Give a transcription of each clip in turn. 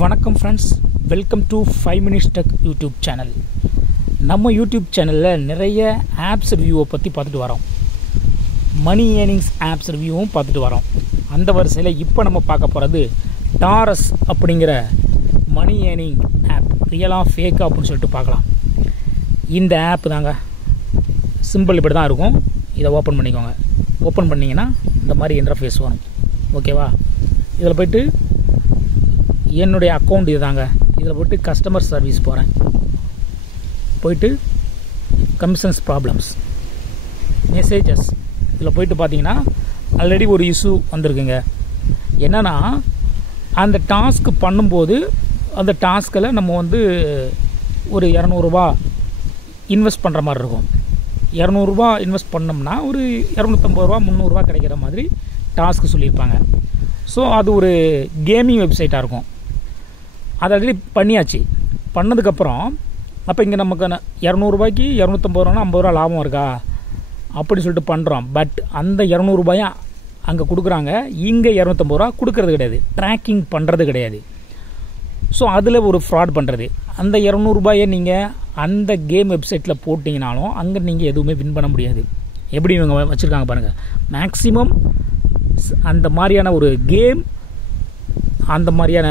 வணக்கம் friends, welcome to 5 Minutes Tech YouTube channel. நம்ம YouTube சேனலில் நிறைய ஆப்ஸ் ரிவ்யூவை பற்றி பார்த்துட்டு வரோம். மணி ஏர்னிங்ஸ் ஆப்ஸ் ரிவ்யூவும் பார்த்துட்டு வரோம். அந்த வரிசையில் இப்போ நம்ம பார்க்க போகிறது டாரஸ் அப்படிங்கிற மணி ஏர்னிங் ஆப். ரியலாக ஃபேக்கா அப்படின்னு சொல்லிட்டு பார்க்கலாம். இந்த ஆப் தாங்க, சிம்பிள் இப்படி தான் இருக்கும். இதை ஓப்பன் பண்ணிக்கோங்க. ஓப்பன் பண்ணிங்கன்னா இந்த மாதிரி இன்டர்ஃபேஸ் வரும். ஓகேவா? இதில் போய்ட்டு என்னுடைய அக்கௌண்ட் இது தாங்க. இதில் போய்ட்டு கஸ்டமர் சர்வீஸ் போகிறேன். போய்ட்டு கமிஷன்ஸ் ப்ராப்ளம்ஸ் மெசேஜஸ் இதில் போய்ட்டு பார்த்தீங்கன்னா ஆல்ரெடி ஒரு இஷ்யூ வந்திருக்குங்க. என்னென்னா, அந்த டாஸ்க் பண்ணும்போது அந்த டாஸ்கில் நம்ம ஒரு 200 ரூபா இன்வெஸ்ட் பண்ணுற மாதிரி இருக்கும். 200 ரூபா இன்வெஸ்ட் பண்ணோம்னா ஒரு 250 ரூபா 300 ரூபா கிடைக்கிற மாதிரி டாஸ்க்கு சொல்லியிருப்பாங்க. ஸோ அது ஒரு கேமிங் வெப்சைட்டாக இருக்கும். அதை ஆல்ரெடி பண்ணியாச்சு. பண்ணதுக்கப்புறம் அப்போ இங்கே நமக்கு 200 ரூபாய்க்கு 250 ரூபானா 50 ரூபா லாபம் இருக்கா அப்படி சொல்லிட்டு பண்ணுறோம். பட் அந்த 200 ரூபாயை அங்கே கொடுக்குறாங்க, இங்கே 250 ரூபா கொடுக்கறது கிடையாது, ட்ராக்கிங் பண்ணுறது கிடையாது. ஸோ அதில் ஒரு ஃப்ராட் பண்ணுறது. அந்த 200 ரூபாயை நீங்கள் அந்த கேம் வெப்சைட்டில் போட்டிங்கனாலும் அங்கே நீங்கள் எதுவுமே வின் பண்ண முடியாது. எப்படி இவங்க வச்சுருக்காங்க பாருங்கள். மேக்ஸிமம் அந்த மாதிரியான ஒரு கேம், அந்த மாதிரியான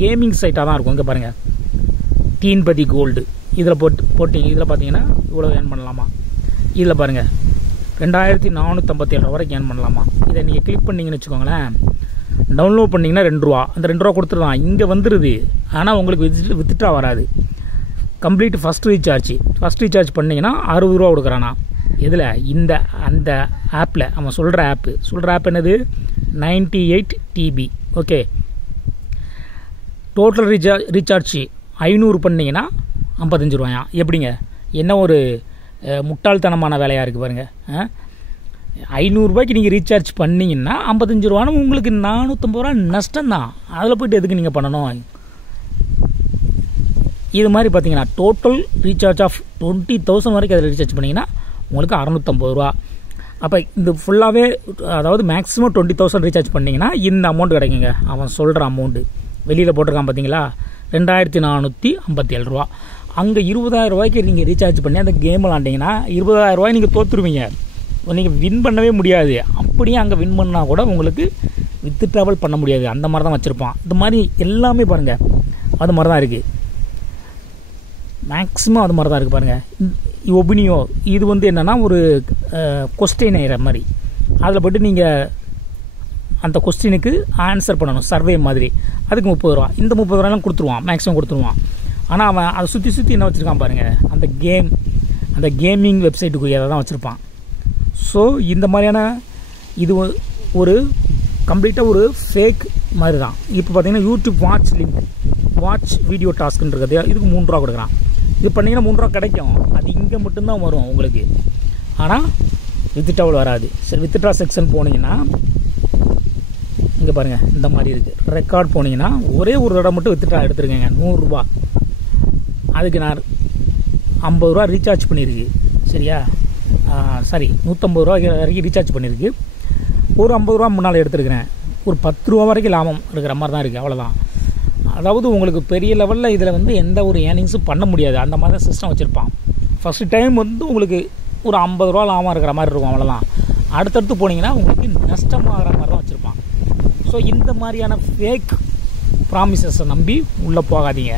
கேமிங் சைட்டாக தான் இருக்கும். இங்கே பாருங்கள், டீன்பதி கோல்டு இதில் போட்டிங்க. இதில் பார்த்தீங்கன்னா இவ்வளோ ஏர்ன் பண்ணலாமா. இதில் பாருங்கள் 2457 ரூபா வரைக்கும் ஏர்ன் பண்ணலாமா. இதை நீங்கள் கிளிக் பண்ணிங்கன்னு வச்சுக்கோங்களேன், டவுன்லோட் பண்ணிங்கன்னா 2 ரூபா, அந்த 2 ரூபா கொடுத்துருவான். இங்கே வந்துடுது, ஆனால் உங்களுக்கு வித்துட்டா வராது. கம்ப்ளீட் ஃபஸ்ட் ரீசார்ஜ் பண்ணிங்கன்னா 60 ரூபா கொடுக்குறானா. இதில் அந்த ஆப்பில் அவன் சொல்கிற ஆப் என்னது, 98 TB. ஓகே, டோட்டல் ரீசார்ஜ் 500 பண்ணிங்கன்னா 55 ரூபாயா. எப்படிங்க, என்ன ஒரு முட்டாள்தனமான வேலையாக இருக்குது பாருங்கள். 500 ரூபாய்க்கு நீங்கள் ரீசார்ஜ் பண்ணிங்கன்னா 55 ரூபான்னு உங்களுக்கு 450 ரூபா நஷ்டம்தான். அதில் போய்ட்டு எதுக்கு நீங்கள் பண்ணணும்? இது மாதிரி பார்த்தீங்கன்னா டோட்டல் ரீசார்ஜ் ஆஃப் 20,000 வரைக்கும் அதில் ரீசார்ஜ் பண்ணிங்கன்னா உங்களுக்கு 650 ரூபா. அப்போ இந்த ஃபுல்லாகவே, அதாவது மேக்ஸிமம் 20,000 ரீசார்ஜ் பண்ணிங்கன்னா இந்த அமௌண்ட் கிடைக்குங்க. அவன் சொல்கிற அமௌண்ட்டு வெளியில் போட்டிருக்கான் பார்த்தீங்களா, 2457 ரூபா. அங்கே 20,000 ரூபாய்க்கு நீங்கள் ரீசார்ஜ் பண்ணி அந்த கேம் விளாண்டிங்கன்னா 20,000 ரூபாய் நீங்கள் தோற்றுருவீங்க. நீங்கள் வின் பண்ணவே முடியாது. அப்படியே அங்கே வின் பண்ணால் கூட உங்களுக்கு வித்து ட்ராவல் பண்ண முடியாது. அந்த மாதிரி தான் வச்சுருப்பான். இந்த மாதிரி எல்லாமே பாருங்கள், அது மாதிரி தான் இருக்குது. மேக்ஸிமம் அது மாதிரி தான் இருக்குது பாருங்கள். ஒபினியோ இது என்னென்னா ஒரு கொஸ்டின் மாதிரி. அதில் போய்ட்டு நீங்கள் அந்த கொஸ்டினுக்கு ஆன்சர் பண்ணணும், சர்வே மாதிரி. அதுக்கு 30 ரூபா. இந்த 30 ரூபாயெலாம் கொடுத்துருவான், மேக்ஸிமம் கொடுத்துருவான். ஆனால் அவன் அதை சுற்றி என்ன வச்சுருக்கான் பாருங்கள், அந்த கேமிங் வெப்சைட்டுக்குரிய அதை தான் வச்சுருப்பான். ஸோ இந்த மாதிரியான இது ஒரு கம்ப்ளீட்டாக ஒரு ஃபேக் மாதிரி தான். இப்போ பார்த்தீங்கன்னா யூடியூப் வாட்ச் வீடியோ டாஸ்க்குன்னு இருக்குது. இதுக்கு 3 ரூபா கொடுக்குறான். இது பண்ணிங்கன்னா 3 ரூபா கிடைக்கும். அது இங்கே மட்டும்தான் வரும் உங்களுக்கு, ஆனால் வித்ட்ராவல் வராது. சரி, வித்ட்ரா செக்ஷன் போனீங்கன்னா இங்கே பாருங்கள், இந்த மாதிரி இருக்குது. ரெக்கார்ட் போனீங்கன்னா ஒரே ஒரு தடவை மட்டும் வித்ட்ரா எடுத்துருக்கேங்க, 100 ரூபா. அதுக்கு நான் 50 ரூபா ரீசார்ஜ் பண்ணியிருக்கு. சரியா? சாரி, 150 ரூபா வரைக்கும் ரீசார்ஜ் பண்ணியிருக்கு. ஒரு 50 ரூபா முன்னால் எடுத்துருக்கிறேன். ஒரு 10 ரூபா வரைக்கும் லாபம் இருக்கிற மாதிரி தான் இருக்குது. அவ்வளோதான். அதாவது உங்களுக்கு பெரிய லெவலில் இதில் எந்த ஒரு ஏர்னிங்ஸும் பண்ண முடியாது. அந்த மாதிரி தான் சிஸ்டம் வச்சுருப்பான். ஃபஸ்ட்டு டைம் உங்களுக்கு ஒரு 50 ரூபா லாபம் இருக்கிற மாதிரி இருக்கும். அவ்வளோதான். அடுத்தடுத்து போனீங்கன்னா உங்களுக்கு நஷ்டமாகிற மாதிரி தான் வச்சுருப்பான். ஸோ இந்த மாதிரியான ஃபேக் ப்ராமிசஸை நம்பி உள்ளே போகாதீங்க.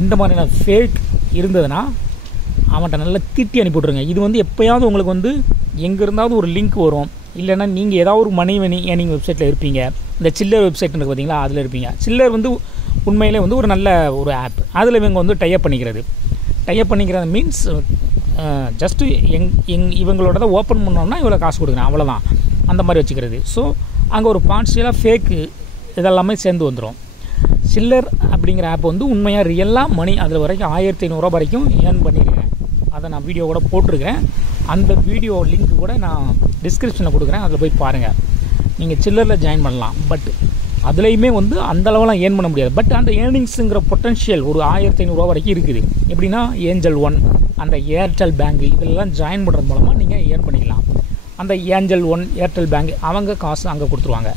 இந்த மாதிரியான ஃபேக் இருந்ததுன்னா அவன்கிட்ட நல்லா திட்டி அனுப்பிவிட்ருங்க. இது எப்போயாவது உங்களுக்கு எங்கே இருந்தாவது ஒரு லிங்க் வரும். இல்லைன்னா நீங்கள் ஏதாவது ஒரு மணி ஏர்னிங் வெப்சைட்டில் இருப்பீங்க. இந்த சில்லர் வெப்சைட் இருக்குது பார்த்தீங்களா, அதில் இருப்பீங்க. சில்லர் உண்மையிலே ஒரு நல்ல ஒரு ஆப். அதில் இவங்க டைப் பண்ணிக்கிறது மீன்ஸ் ஜஸ்ட்டு இவங்களோட தான் ஓப்பன் பண்ணோம்னா இவ்வளோ காசு கொடுக்குறேன், அவ்வளோதான். அந்த மாதிரி வச்சுக்கிறது. ஸோ அங்கே ஒரு பார்ட்ஸியலாக ஃபேக்கு இதெல்லாமே சேர்ந்து வந்துடும். சில்லர் அப்படிங்கிற ஆப் உண்மையாக ரியலாக மணி அதில் வரைக்கும் 1500 ரூபா வரைக்கும் ஏர்ன் பண்ணியிருக்கேன். அதை நான் வீடியோ கூட போட்டிருக்கிறேன். அந்த வீடியோ லிங்க் கூட நான் டிஸ்கிரிப்ஷனில் கொடுக்குறேன். அதில் போய் பாருங்கள். நீங்கள் சில்லரில் ஜாயின் பண்ணலாம். பட் அதுலேயுமே அந்த அளவெல்லாம் ஏர்ன் பண்ண முடியாது. பட் அந்த ஏர்னிங்ஸுங்கிற பொட்டன்ஷியல் ஒரு 1500 ரூபா வரைக்கும் இருக்குது. எப்படின்னா ஏஞ்சல் ஒன், அந்த ஏர்டெல் பேங்க் இதெல்லாம் ஜாயின் பண்ணுறது மூலமாக நீங்கள் ஏர்ன் பண்ணிக்கலாம். அந்த ஏஞ்சல் ஒன், ஏர்டெல் பேங்க் அவங்க காசு அங்கே கொடுத்துருவாங்க.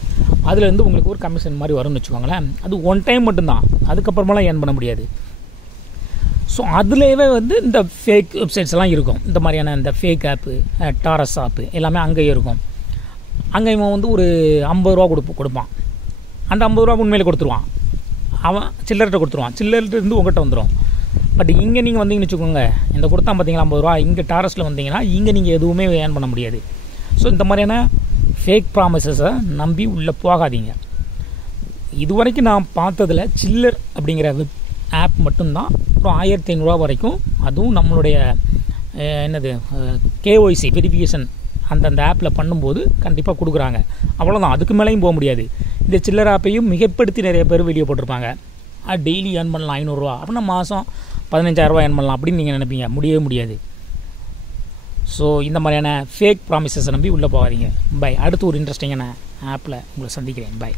அதுலேருந்து உங்களுக்கு ஒரு கமிஷன் மாதிரி வரும்னு வச்சுக்கோங்களேன். அது ஒன் டைம் மட்டும்தான், அதுக்கப்புறமெல்லாம் ஏர்ன் பண்ண முடியாது. ஸோ அதுலேயே வந்து இந்த ஃபேக் வெப்சைட்ஸ்லாம் இருக்கும். இந்த மாதிரியான இந்த ஃபேக் ஆப்பு, டாரஸ் ஆப்பு எல்லாமே அங்கேயே இருக்கும். அங்கே இவன் வந்து ஒரு 50 ரூபா கொடுப்பான். அந்த 50 ரூபா உண்மையிலே கொடுத்துருவான், அவன் சில்லர்கிட்ட கொடுத்துருவான், சில்லர்கிட்ட இருந்து உங்கள்கிட்ட வந்துடும். பட் இங்கே நீங்கள் வந்தீங்கன்னு வச்சுக்கோங்க, இந்த கொடுத்தா பார்த்தீங்களா 50 ரூபா, இங்கே டாரஸில் வந்தீங்கன்னா இங்கே நீங்கள் எதுவுமே ஏர்ன் பண்ண முடியாது. ஸோ இந்த மாதிரியான ஃபேக் ப்ராமிசஸை நம்பி உள்ளே போகாதீங்க. இதுவரைக்கும் நான் பார்த்ததில் சில்லர் அப்படிங்கிற வெப் ஆப் மட்டும்தான் ஒரு 1500 வரைக்கும், அதுவும் நம்மளுடைய என்னது கேஒய்சி வெரிஃபிகேஷன் அந்த ஆப்பில் பண்ணும்போது கண்டிப்பாக கொடுக்குறாங்க. அவ்வளோதான், அதுக்கு மேலேயும் போக முடியாது. இந்த சில்லர் ஆப்பையும் மிகப்படுத்தி நிறைய பேர் வீடியோ போட்டிருப்பாங்க. டெய்லி ஏர்ன் பண்ணலாம் 500 ரூபா, அப்படின்னா மாதம் 15000 ரூபா ஏர்ன் பண்ணலாம் அப்படின்னு நீங்கள் நினைப்பீங்க. முடியவே முடியாது. ஸோ இந்த மாதிரியான ஃபேக் ப்ராமிசஸை நம்பி உள்ளே போகாதீங்க. பை. அடுத்து ஒரு இன்ட்ரெஸ்டிங்கான ஆப்பில் உங்களை சந்திக்கிறேன். பை.